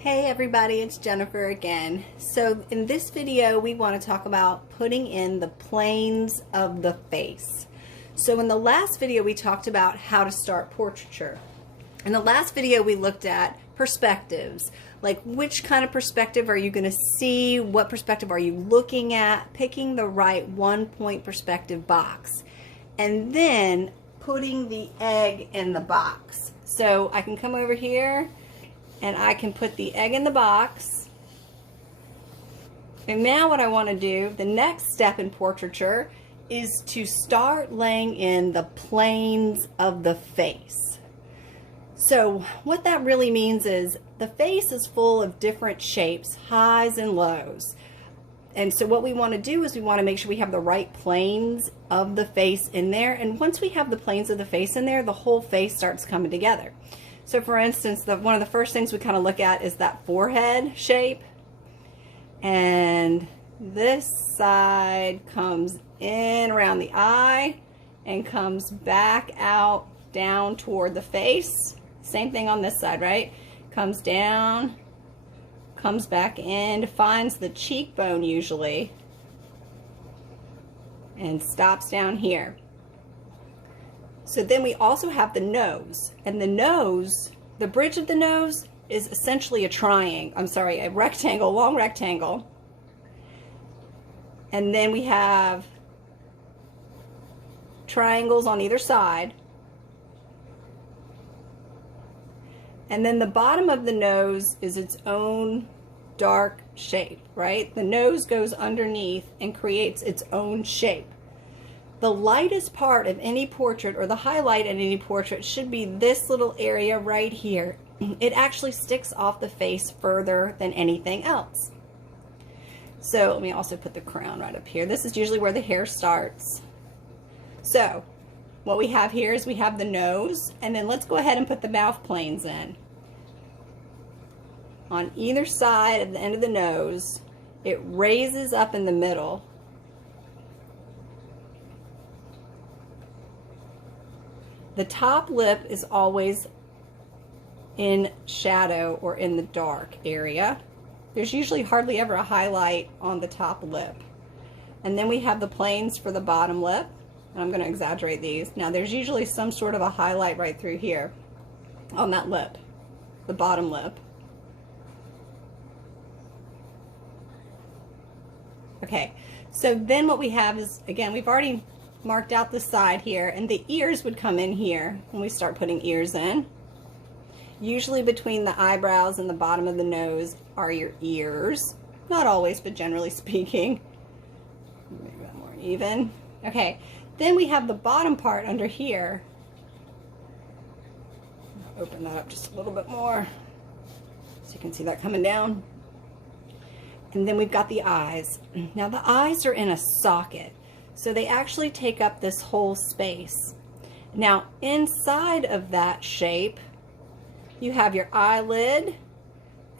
Hey everybody, it's Jennifer again. So in this video we want to talk about putting in the planes of the face. So in the last video we talked about how to start portraiture. In the last video we looked at perspectives, like which kind of perspective are you going to see, what perspective are you looking at, picking the right 1-point perspective box, and then putting the egg in the box. So I can come over here and I can put the egg in the box. And now what I want to do, the next step in portraiture, is to start laying in the planes of the face. So what that really means is the face is full of different shapes, highs and lows. And so what we want to do is we want to make sure we have the right planes of the face in there. And once we have the planes of the face in there, the whole face starts coming together. So for instance, one of the first things we kind of look at is that forehead shape. And this side comes in around the eye and comes back out down toward the face. Same thing on this side, right? Comes down, comes back in, finds the cheekbone usually, and stops down here. So then we also have the nose, and the nose, the bridge of the nose is essentially a rectangle, long rectangle. And then we have triangles on either side. And then the bottom of the nose is its own dark shape, right? The nose goes underneath and creates its own shape. The lightest part of any portrait, or the highlight in any portrait, should be this little area right here. It actually sticks off the face further than anything else. So let me also put the crown right up here. This is usually where the hair starts. So what we have here is we have the nose, and then let's go ahead and put the mouth planes in. On either side of the end of the nose, it raises up in the middle. The top lip is always in shadow or in the dark area. There's usually hardly ever a highlight on the top lip. And then we have the planes for the bottom lip. And I'm going to exaggerate these. Now there's usually some sort of a highlight right through here on that lip, the bottom lip. Okay, so then what we have is, again, we've already marked out the side here, and the ears would come in here when we start putting ears in. Usually between the eyebrows and the bottom of the nose are your ears. Not always, but generally speaking. Make that more even. Okay, then we have the bottom part under here. I'll open that up just a little bit more so you can see that coming down. And then we've got the eyes. Now the eyes are in a socket, so they actually take up this whole space. Now inside of that shape, you have your eyelid,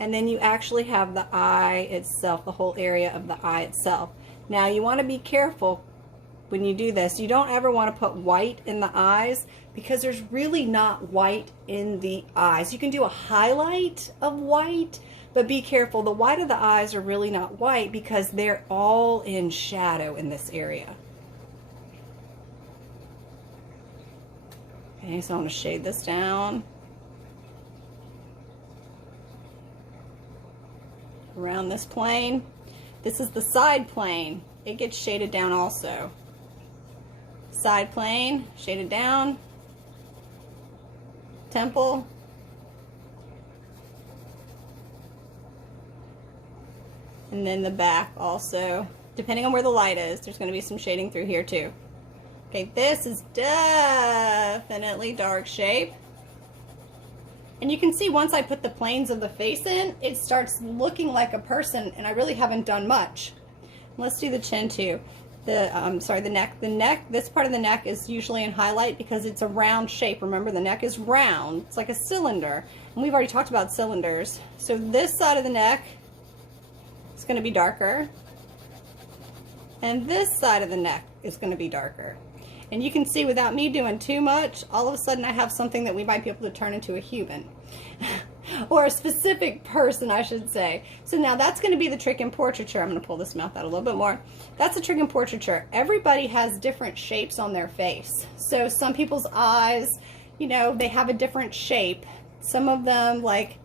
and then you actually have the eye itself, the whole area of the eye itself. Now you want to be careful when you do this. You don't ever want to put white in the eyes, because there's really not white in the eyes. You can do a highlight of white, but be careful. The white of the eyes are really not white because they're all in shadow in this area. Okay, so I'm going to shade this down around this plane. This is the side plane. It gets shaded down also. Side plane, shaded down. Temple. And then the back also. Depending on where the light is, there's going to be some shading through here too. Okay, this is definitely dark shape. And you can see once I put the planes of the face in, it starts looking like a person, and I really haven't done much. Let's do the chin too. The neck. The neck, this part of the neck is usually in highlight because it's a round shape. Remember, the neck is round. It's like a cylinder. And we've already talked about cylinders. So this side of the neck is going to be darker. And this side of the neck is going to be darker. And you can see without me doing too much, all of a sudden I have something that we might be able to turn into a human. or a specific person, I should say. So now that's going to be the trick in portraiture. I'm going to pull this mouth out a little bit more. That's the trick in portraiture. Everybody has different shapes on their face. So some people's eyes, you know, they have a different shape. Some of them like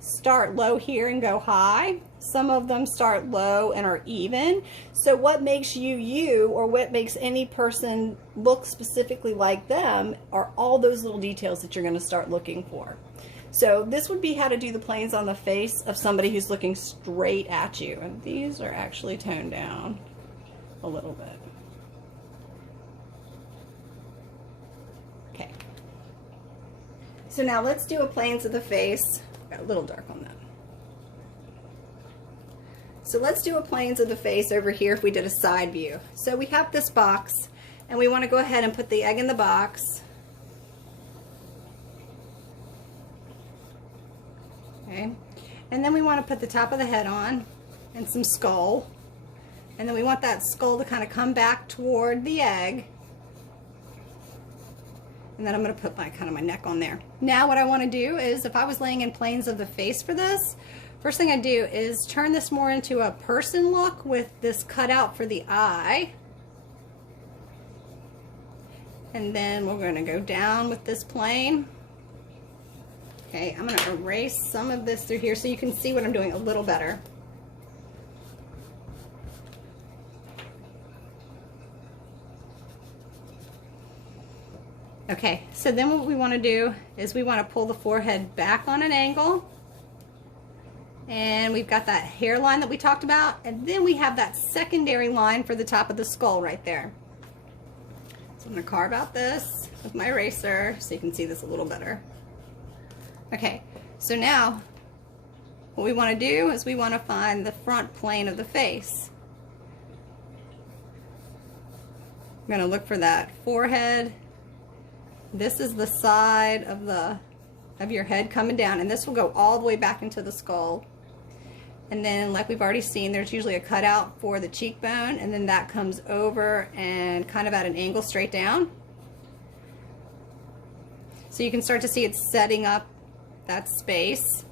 start low here and go high. Some of them start low and are even. So what makes you you, or what makes any person look specifically like them, are all those little details that you're going to start looking for. So this would be how to do the planes on the face of somebody who's looking straight at you. And these are actually toned down a little bit. Okay. So now let's do a planes of the face. Got a little dark on that. So let's do a planes of the face over here if we did a side view. So we have this box, and we want to go ahead and put the egg in the box. Okay. And then we want to put the top of the head on and some skull. And then we want that skull to kind of come back toward the egg. And then I'm going to put my kind of my neck on there. Now what I want to do is, if I was laying in planes of the face for this, first thing I do is turn this more into a person look with this cutout for the eye. And then we're going to go down with this plane. Okay, I'm going to erase some of this through here so you can see what I'm doing a little better. Okay, so then what we want to do is we want to pull the forehead back on an angle. And we've got that hairline that we talked about, and then we have that secondary line for the top of the skull right there. So I'm going to carve out this with my eraser so you can see this a little better. Okay, so now what we want to do is we want to find the front plane of the face. I'm going to look for that forehead. This is the side of your head coming down, and this will go all the way back into the skull. And then, like we've already seen, there's usually a cutout for the cheekbone, and then that comes over and kind of at an angle straight down. So you can start to see it setting up that space.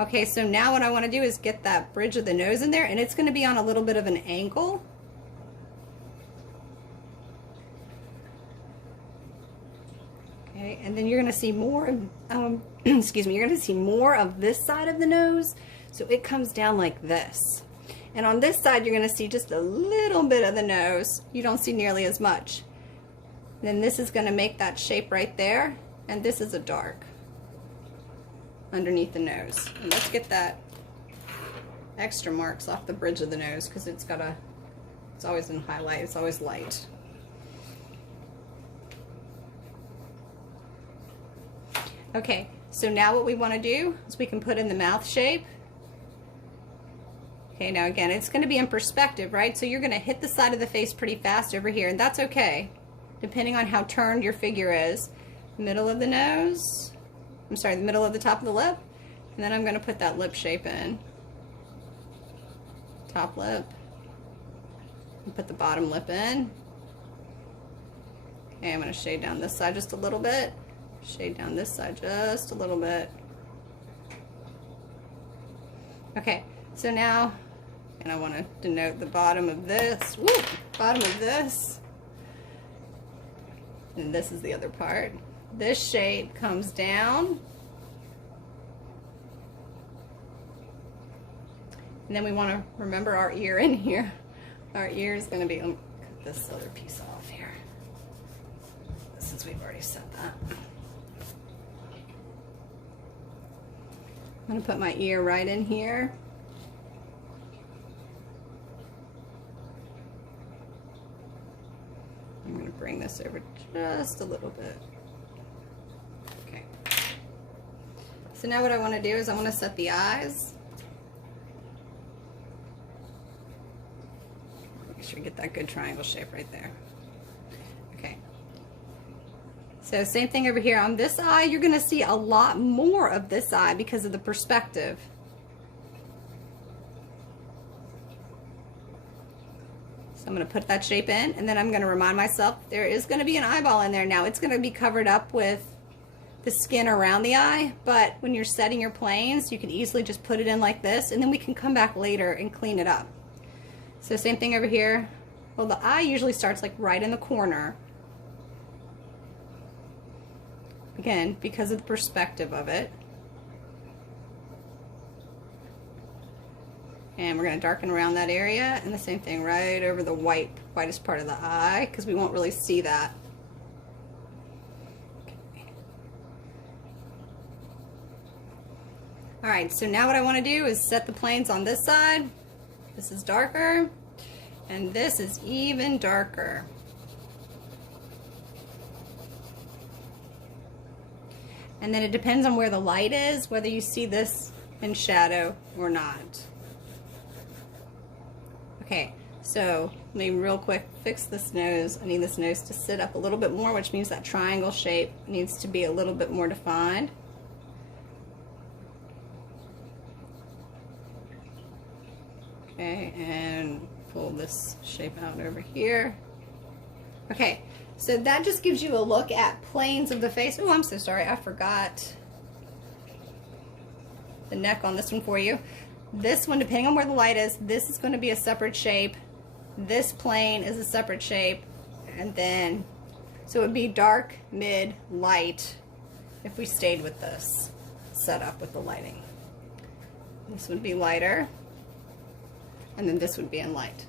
Okay, so now what I want to do is get that bridge of the nose in there, and it's going to be on a little bit of an angle. Okay, and then you're going to see more, excuse me, you're going to see more of this side of the nose. So it comes down like this. And on this side, you're going to see just a little bit of the nose. You don't see nearly as much. Then this is going to make that shape right there. And this is a dark underneath the nose. And let's get that extra marks off the bridge of the nose, because it's always in highlight. It's always light. Okay, so now what we want to do is we can put in the mouth shape. Okay, now again, it's going to be in perspective, right? So you're going to hit the side of the face pretty fast over here, and that's okay, depending on how turned your figure is. Middle of the nose, I'm sorry, the middle of the top of the lip, and then I'm going to put that lip shape in. Top lip, and put the bottom lip in. Okay, I'm going to shade down this side just a little bit. Shade down this side just a little bit. Okay, so now, and I want to denote the bottom of this. Woo! Bottom of this. And this is the other part. This shape comes down. And then we want to remember our ear in here. Our ear is going to be, let me cut this other piece off here, since we've already set that. I'm going to put my ear right in here. I'm going to bring this over just a little bit. Okay. So now what I want to do is I want to set the eyes. Make sure you get that good triangle shape right there. Okay. So same thing over here. On this eye, you're going to see a lot more of this eye because of the perspective. So I'm going to put that shape in, and then I'm going to remind myself there is going to be an eyeball in there. Now it's going to be covered up with the skin around the eye, but when you're setting your planes, you can easily just put it in like this, and then we can come back later and clean it up. So same thing over here. Well, the eye usually starts like right in the corner. Again, because of the perspective of it. And we're going to darken around that area, and the same thing right over the whitest part of the eye, because we won't really see that. Alright, so now what I want to do is set the planes on this side. This is darker, and this is even darker. And then it depends on where the light is, whether you see this in shadow or not. Okay, so let me real quick fix this nose. I need this nose to sit up a little bit more, which means that triangle shape needs to be a little bit more defined. Okay, and pull this shape out over here. Okay, so that just gives you a look at planes of the face. Oh, I'm so sorry, I forgot the neck on this one for you. This one, depending on where the light is, this is going to be a separate shape. This plane is a separate shape. And then, so it would be dark, mid, light if we stayed with this setup with the lighting. This would be lighter. And then this would be in light.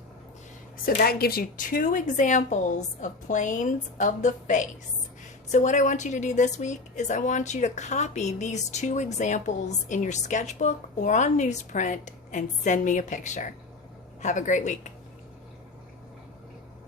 So that gives you 2 examples of planes of the face. So what I want you to do this week is I want you to copy these 2 examples in your sketchbook or on newsprint and send me a picture. Have a great week.